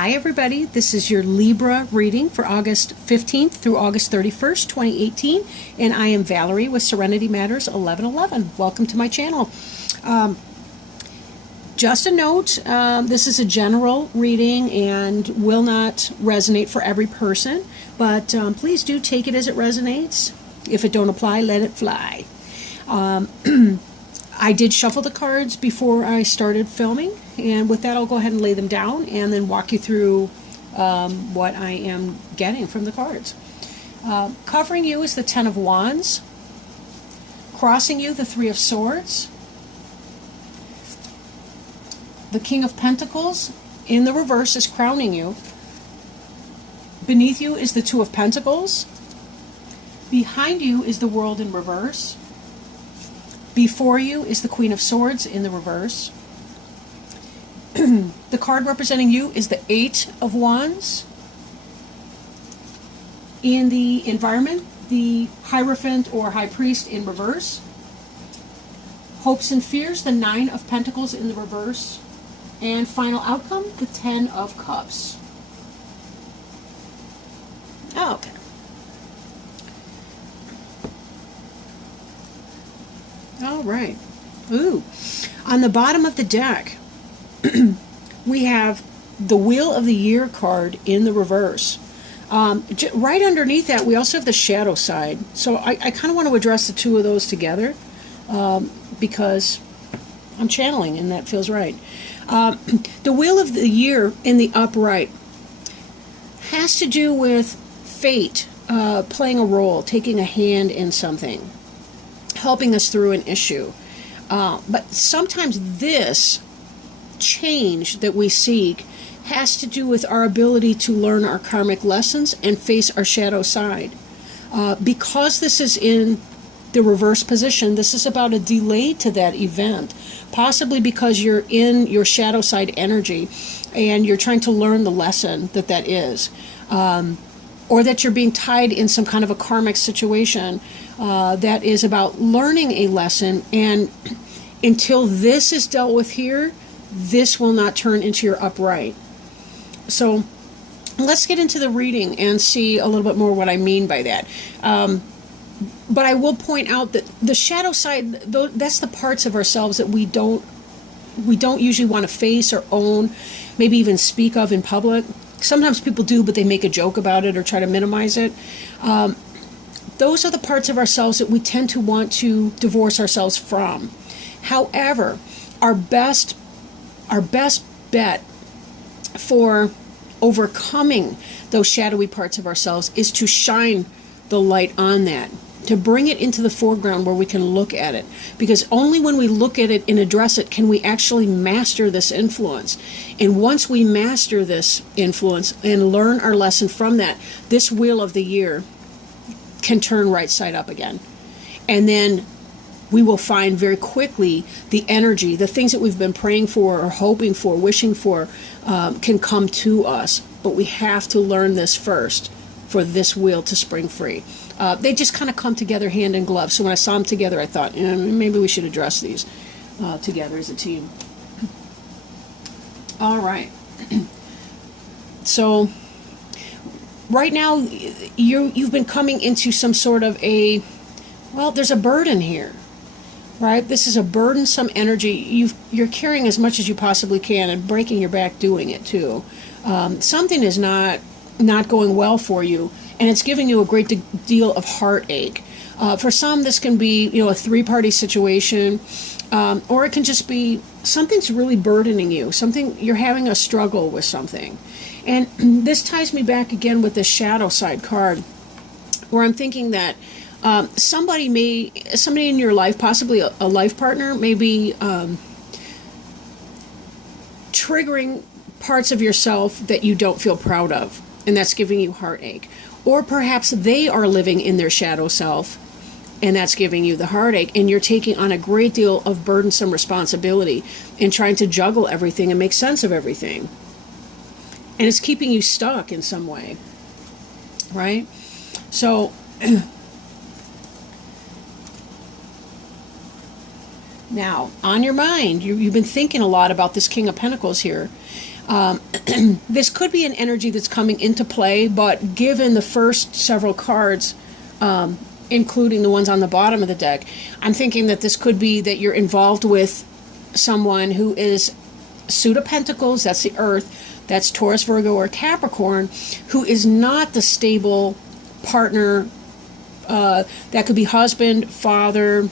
Hi everybody, this is your Libra reading for August 15th through August 31st, 2018, and I am Valerie with Serenity Matters 1111. Welcome to my channel. Just a note, this is a general reading and will not resonate for every person, but please do take it as it resonates. If it don't apply, let it fly. I did shuffle the cards before I started filming, and with that I'll go ahead and lay them down and then walk you through what I am getting from the cards. Covering you is the Ten of Wands, crossing you the Three of Swords, the King of Pentacles in the reverse is crowning you, beneath you is the Two of Pentacles, behind you is the World in reverse, before you is the Queen of Swords in the reverse. The card representing you is the Eight of Wands. In the environment, the Hierophant or High Priest in reverse. Hopes and fears, the Nine of Pentacles in the reverse. And final outcome, the Ten of Cups. Oh, okay. All right. Ooh. On the bottom of the deck, we have the Wheel of the Year card in the reverse. Right underneath that, we also have the shadow side. So I kind of want to address the two of those together because I'm channeling and that feels right. The Wheel of the Year in the upright has to do with fate playing a role, taking a hand in something, helping us through an issue. But sometimes this change that we seek has to do with our ability to learn our karmic lessons and face our shadow side. Because this is in the reverse position, this is about a delay to that event, possibly because you're in your shadow side energy and you're trying to learn the lesson that is. Or that you're being tied in some kind of a karmic situation that is about learning a lesson, and until this is dealt with here, this will not turn into your upright. So let's get into the reading and see a little bit more what I mean by that. But I will point out that the shadow side, that's the parts of ourselves that we don't usually want to face or own, maybe even speak of in public. Sometimes people do, but they make a joke about it or try to minimize it. Those are the parts of ourselves that we tend to want to divorce ourselves from. However, our best bet for overcoming those shadowy parts of ourselves is to shine the light on that, to bring it into the foreground where we can look at it. Because only when we look at it and address it can we actually master this influence. And once we master this influence and learn our lesson from that, this Wheel of the Year can turn right side up again. And then we will find very quickly the energy, the things that we've been praying for or hoping for, wishing for, can come to us. But we have to learn this first for this wheel to spring free. They just kind of come together hand in glove. So when I saw them together, I thought, maybe we should address these together as a team. All right. So right now, you've been coming into some sort of there's a burden here, right? This is a burdensome energy. You're carrying as much as you possibly can and breaking your back doing it too. Something is not going well for you, and it's giving you a great deal of heartache. For some, this can be a three-party situation, or it can just be something's really burdening you. You're having a struggle with something. And this ties me back again with the shadow side card, where I'm thinking that somebody in your life, possibly a life partner, may be triggering parts of yourself that you don't feel proud of, and that's giving you heartache. Or perhaps they are living in their shadow self, and that's giving you the heartache, and you're taking on a great deal of burdensome responsibility in trying to juggle everything and make sense of everything. And it's keeping you stuck in some way, right? So Now, on your mind, you've been thinking a lot about this King of Pentacles here. This could be an energy that's coming into play, but given the first several cards, including the ones on the bottom of the deck, I'm thinking that this could be that you're involved with someone who is suit of Pentacles, that's the Earth, that's Taurus, Virgo, or Capricorn, who is not the stable partner. That could be husband, father,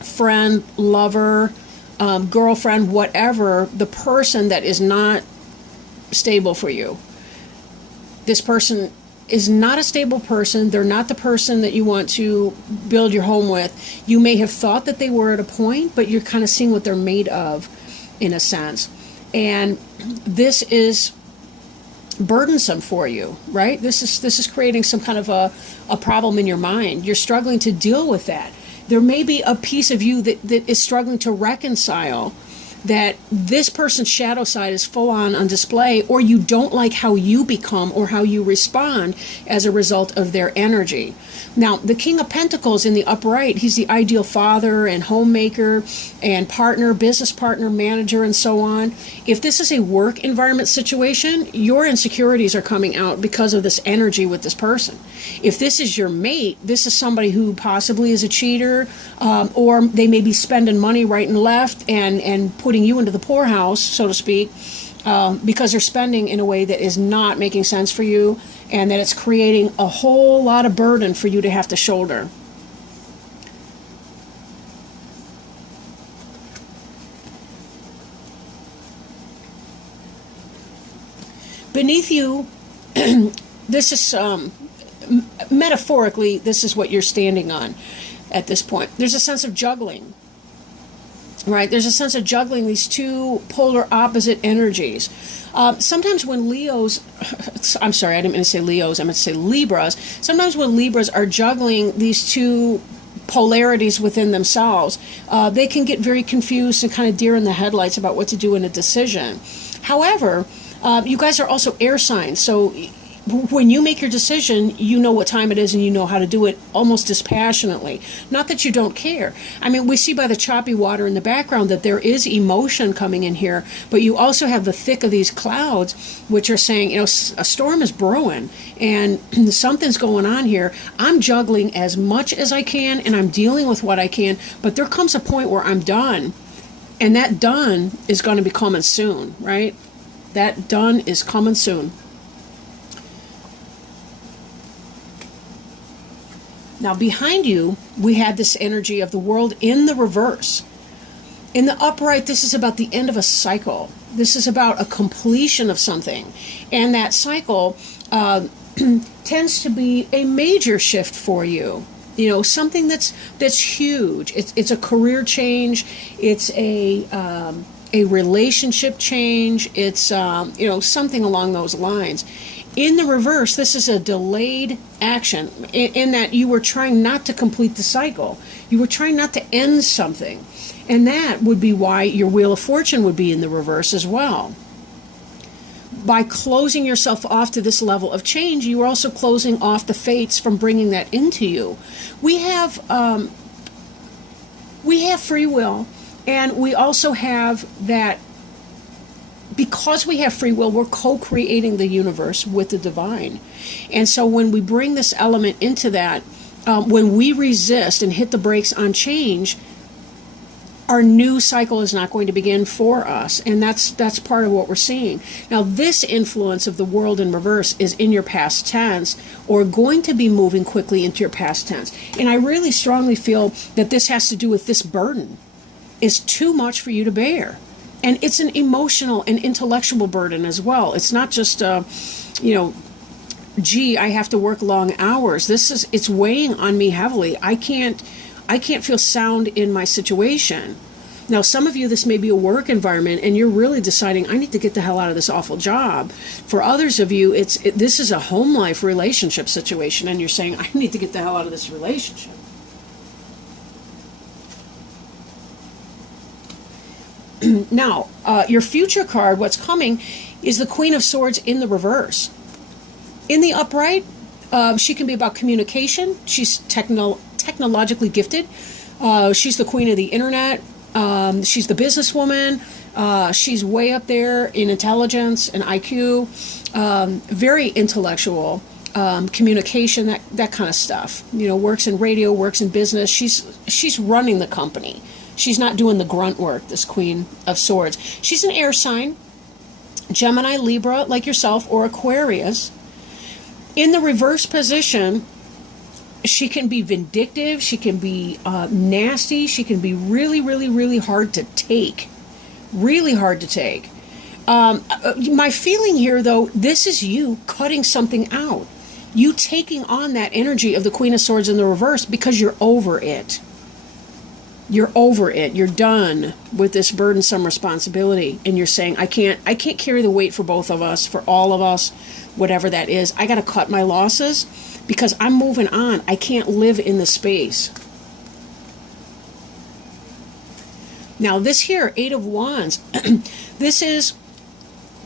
friend, lover, girlfriend, whatever, the person that is not stable for you. This person is not a stable person. They're not the person that you want to build your home with. You may have thought that they were at a point, but you're kind of seeing what they're made of, in a sense. And this is burdensome for you, right? This is creating some kind of a problem in your mind. You're struggling to deal with that. There may be a piece of you that is struggling to reconcile that this person's shadow side is full on display, or you don't like how you become or how you respond as a result of their energy. Now, the King of Pentacles in the upright, he's the ideal father and homemaker and partner, business partner, manager, and so on. If this is a work environment situation, your insecurities are coming out because of this energy with this person. If this is your mate, this is somebody who possibly is a cheater, or they may be spending money right and left and putting you into the poorhouse, so to speak, because they're spending in a way that is not making sense for you, and that it's creating a whole lot of burden for you to have to shoulder. Beneath you, this is metaphorically, this is what you're standing on at this point. There's a sense of juggling. Right, there's a sense of juggling these two polar opposite energies. Sometimes when Leos, I'm sorry, I didn't mean to say Leos, I meant to say Libras. Sometimes when Libras are juggling these two polarities within themselves, they can get very confused and kind of deer in the headlights about what to do in a decision. However, you guys are also air signs, so when you make your decision, you know what time it is and you know how to do it almost dispassionately. Not that you don't care. I mean, we see by the choppy water in the background that there is emotion coming in here, but you also have the thick of these clouds, which are saying, a storm is brewing and something's going on here. I'm juggling as much as I can and I'm dealing with what I can, but there comes a point where I'm done, and that done is going to be coming soon, right? That done is coming soon. Now, behind you, we had this energy of the world in the reverse. In the upright, this is about the end of a cycle. This is about a completion of something. And that cycle tends to be a major shift for you. Something that's huge. It's a career change. It's a relationship change. It's something along those lines. In the reverse, this is a delayed action in that you were trying not to complete the cycle. You were trying not to end something. And that would be why your Wheel of Fortune would be in the reverse as well. By closing yourself off to this level of change, you are also closing off the fates from bringing that into you. We have free will, and we also have that. Because we have free will, we're co-creating the universe with the divine. And so when we bring this element into that, when we resist and hit the brakes on change, our new cycle is not going to begin for us. And that's part of what we're seeing. Now, this influence of the world in reverse is in your past tense, or going to be moving quickly into your past tense. And I really strongly feel that this has to do with this burden. It's too much for you to bear. And it's an emotional and intellectual burden as well. It's not just, gee, I have to work long hours. It's weighing on me heavily. I can't feel sound in my situation. Now, some of you, this may be a work environment, and you're really deciding, I need to get the hell out of this awful job. For others of you, this is a home life relationship situation, and you're saying, I need to get the hell out of this relationship. Now, your future card, what's coming, is the Queen of Swords in the reverse. In the upright, she can be about communication. She's technologically gifted. She's the queen of the internet. She's the businesswoman. She's way up there in intelligence and IQ. Very intellectual. Communication, that kind of stuff. Works in radio, works in business. She's running the company. She's not doing the grunt work, this Queen of Swords. She's an air sign, Gemini, Libra, like yourself, or Aquarius. In the reverse position, she can be vindictive. She can be nasty. She can be really, really, really hard to take. Really hard to take. My feeling here, though, this is you cutting something out. You taking on that energy of the Queen of Swords in the reverse because you're over it. You're over it. You're done with this burdensome responsibility. And you're saying, I can't carry the weight for both of us, for all of us, whatever that is. I got to cut my losses because I'm moving on. I can't live in the space. Now, this here, Eight of Wands, this is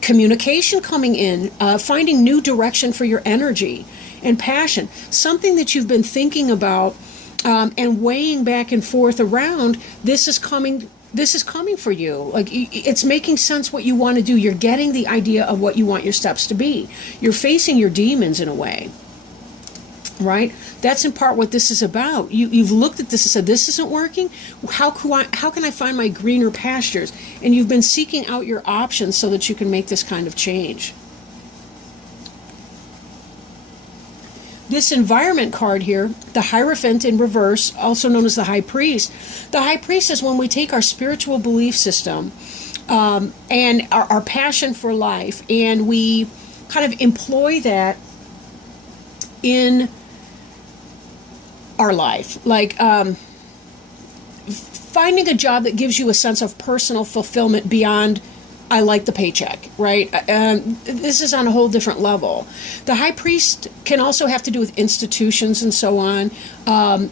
communication coming in, finding new direction for your energy and passion. Something that you've been thinking about and weighing back and forth around, this is coming for you. Like, it's making sense what you want to do. You're getting the idea of what you want your steps to be. You're facing your demons in a way. Right? That's in part what this is about. You've looked at this and said, this isn't working. How can I find my greener pastures? And you've been seeking out your options so that you can make this kind of change. This environment card here, the Hierophant in reverse, also known as the High Priest. The High Priest is when we take our spiritual belief system and our passion for life, and we kind of employ that in our life. Like finding a job that gives you a sense of personal fulfillment beyond I like the paycheck, right? This is on a whole different level. The High Priest can also have to do with institutions and so on.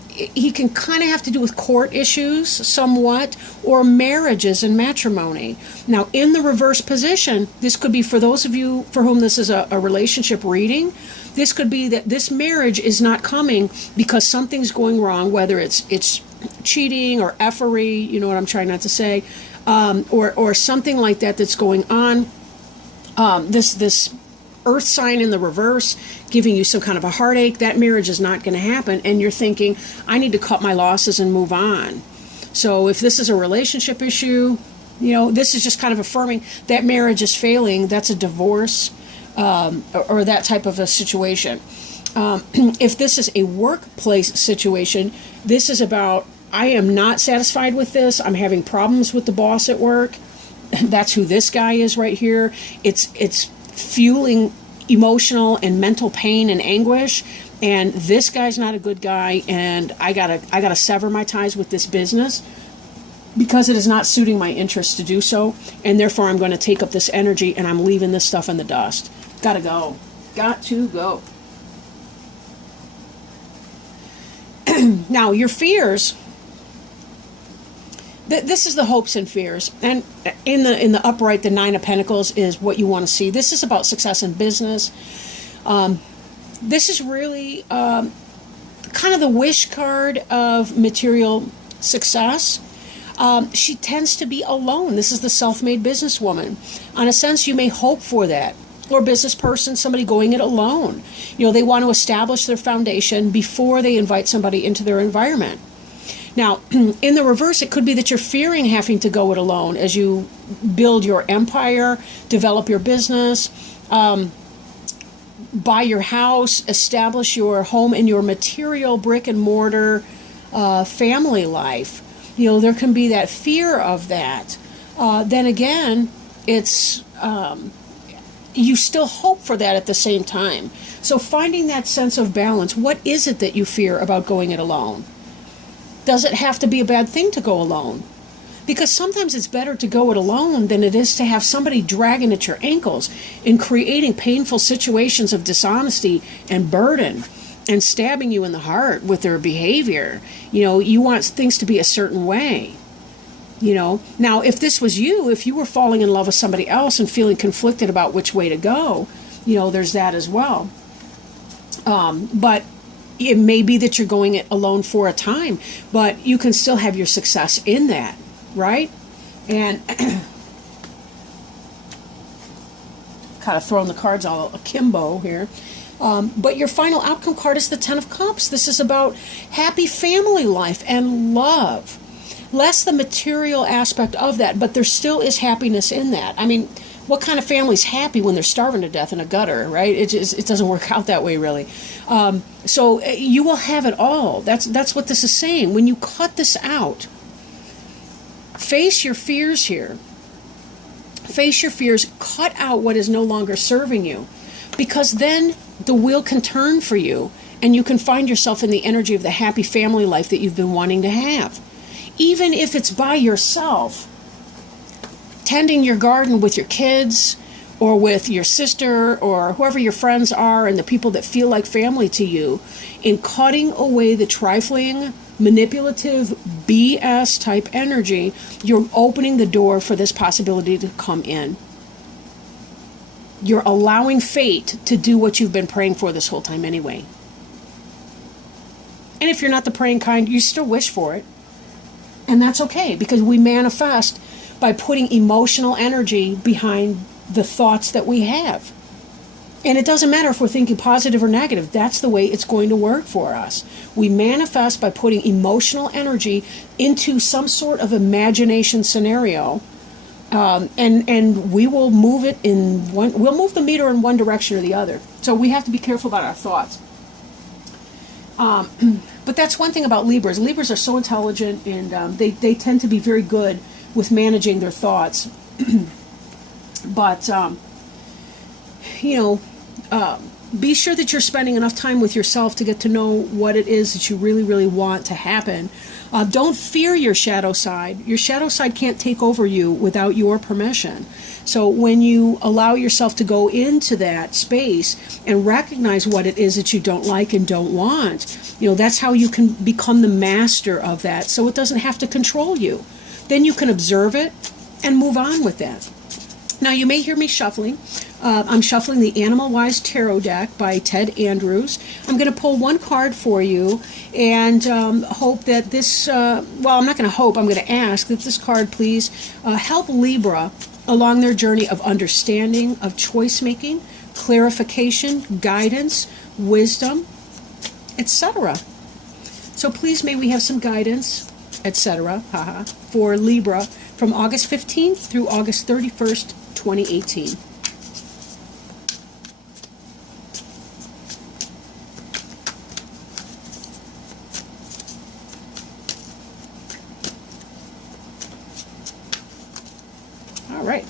He can kind of have to do with court issues somewhat, or marriages and matrimony. Now, in the reverse position, this could be for those of you for whom this is a relationship reading. This could be that this marriage is not coming because something's going wrong, whether it's cheating or effery, you know what I'm trying not to say, or something like that that's going on. This earth sign in the reverse giving you some kind of a heartache. That marriage is not going to happen, and you're thinking, I need to cut my losses and move on. So if this is a relationship issue, this is just kind of affirming that marriage is failing. That's a divorce. Or that type of a situation. If this is a workplace situation, this is about, I am not satisfied with this. I'm having problems with the boss at work. That's who this guy is right here. It's fueling emotional and mental pain and anguish. And this guy's not a good guy. And I gotta sever my ties with this business because it is not suiting my interests to do so. And therefore, I'm going to take up this energy and I'm leaving this stuff in the dust. Gotta go. Got to go. Now, your fears. This is the hopes and fears. And in the upright, the Nine of Pentacles is what you want to see. This is about success in business. This is really kind of the wish card of material success. She tends to be alone. This is the self-made businesswoman. In a sense, you may hope for that. Or business person, somebody going it alone. They want to establish their foundation before they invite somebody into their environment. Now, in the reverse, it could be that you're fearing having to go it alone as you build your empire, develop your business, buy your house, establish your home and your material brick and mortar family life. There can be that fear of that. Then again, it's... you still hope for that at the same time. So finding that sense of balance, what is it that you fear about going it alone? Does it have to be a bad thing to go alone? Because sometimes it's better to go it alone than it is to have somebody dragging at your ankles and creating painful situations of dishonesty and burden and stabbing you in the heart with their behavior. You want things to be a certain way. Now, if this was you, if you were falling in love with somebody else and feeling conflicted about which way to go, there's that as well. But it may be that you're going it alone for a time, but you can still have your success in that. right? And kind of throwing the cards all akimbo here. But your final outcome card is the Ten of Cups. This is about happy family life and love. Less the material aspect of that, but there still is happiness in that. I mean, what kind of family's happy when they're starving to death in a gutter, right? It doesn't work out that way, really. So you will have it all. That's what this is saying. When you cut this out, face your fears here. Face your fears. Cut out what is no longer serving you, because then the wheel can turn for you, and you can find yourself in the energy of the happy family life that you've been wanting to have. Even if it's by yourself, tending your garden with your kids or with your sister or whoever your friends are and the people that feel like family to you, in cutting away the trifling, manipulative, BS type energy, you're opening the door for this possibility to come in. You're allowing fate to do what you've been praying for this whole time anyway. And if you're not the praying kind, you still wish for it. And that's okay, because we manifest by putting emotional energy behind the thoughts that we have. And it doesn't matter if we're thinking positive or negative. That's the way it's going to work for us. We manifest by putting emotional energy into some sort of imagination scenario. And we will move it in one, we'll move the meter in one direction or the other. So we have to be careful about our thoughts. But that's one thing about Libras. Libras are so intelligent, and they tend to be very good with managing their thoughts. But, be sure that you're spending enough time with yourself to get to know what it is that you really, really want to happen. Don't fear your shadow side. Your shadow side can't take over you without your permission. So when you allow yourself to go into that space and recognize what it is that you don't like and don't want, that's how you can become the master of that, so it doesn't have to control you. Then you can observe it and move on with that. Now, you may hear me shuffling. I'm shuffling the Animal Wise Tarot deck by Ted Andrews. I'm going to pull one card for you and hope that this, I'm not going to hope, I'm going to ask that this card please help Libra along their journey of understanding, of choice making, clarification, guidance, wisdom, etc. So please may we have some guidance, etc., for Libra from August 15th through August 31st, 2018. All right,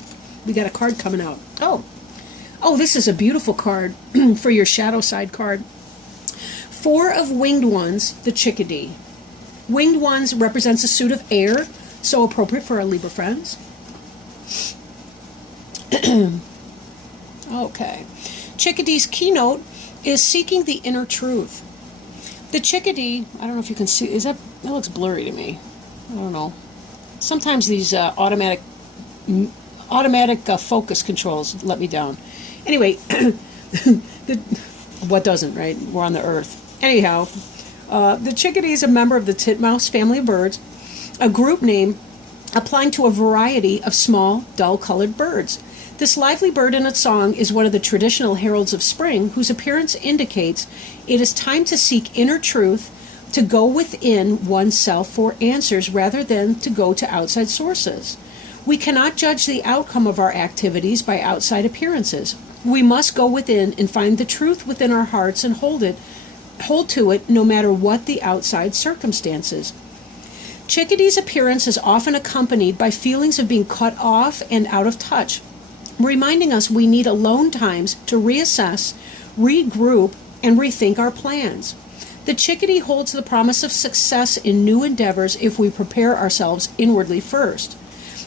we got a card coming out. Oh, this is a beautiful card for your shadow side card. Four of Winged Ones, the Chickadee. Winged Ones represents a suit of air, so appropriate for our Libra friends. Okay. Chickadee's keynote is seeking the inner truth. The chickadee, I don't know if you can see, that looks blurry to me. I don't know. Sometimes these automatic focus controls let me down. Anyway, what doesn't, right? We're on the earth. Anyhow, the chickadee is a member of the titmouse family of birds, a group name applying to a variety of small, dull-colored birds. This lively bird in its song is one of the traditional heralds of spring, whose appearance indicates it is time to seek inner truth, to go within oneself for answers rather than to go to outside sources. We cannot judge the outcome of our activities by outside appearances. We must go within and find the truth within our hearts and hold to it no matter what the outside circumstances. Chickadee's appearance is often accompanied by feelings of being cut off and out of touch, reminding us we need alone times to reassess, regroup, and rethink our plans. The chickadee holds the promise of success in new endeavors if we prepare ourselves inwardly first.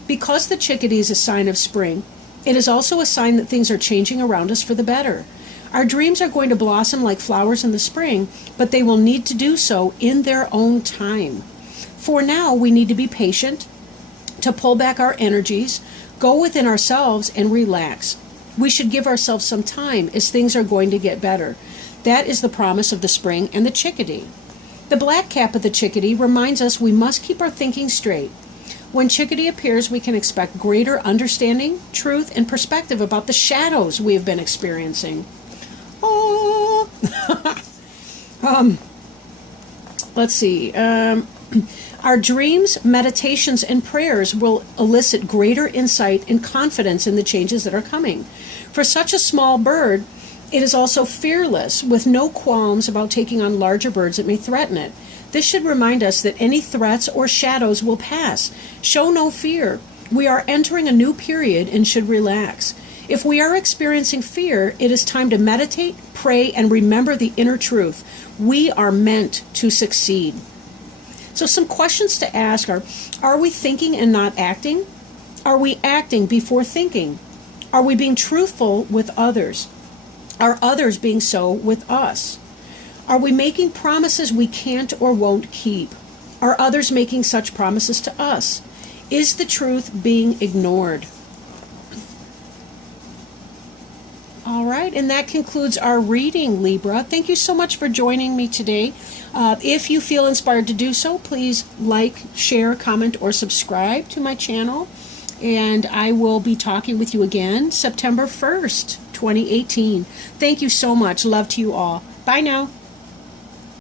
Because the chickadee is a sign of spring, it is also a sign that things are changing around us for the better. Our dreams are going to blossom like flowers in the spring, but they will need to do so in their own time. For now, we need to be patient, to pull back our energies, go within ourselves, and relax. We should give ourselves some time as things are going to get better. That is the promise of the spring and the chickadee. The black cap of the chickadee reminds us we must keep our thinking straight. When Chickadee appears, we can expect greater understanding, truth, and perspective about the shadows we have been experiencing. Oh. Let's see. Our dreams, meditations, and prayers will elicit greater insight and confidence in the changes that are coming. For such a small bird, it is also fearless, with no qualms about taking on larger birds that may threaten it. This should remind us that any threats or shadows will pass. Show no fear. We are entering a new period and should relax. If we are experiencing fear, it is time to meditate, pray, and remember the inner truth. We are meant to succeed. So some questions to ask are we thinking and not acting? Are we acting before thinking? Are we being truthful with others? Are others being so with us? Are we making promises we can't or won't keep? Are others making such promises to us? Is the truth being ignored? All right, and that concludes our reading, Libra. Thank you so much for joining me today. If you feel inspired to do so, please like, share, comment, or subscribe to my channel. And I will be talking with you again September 1st, 2018. Thank you so much. Love to you all. Bye now.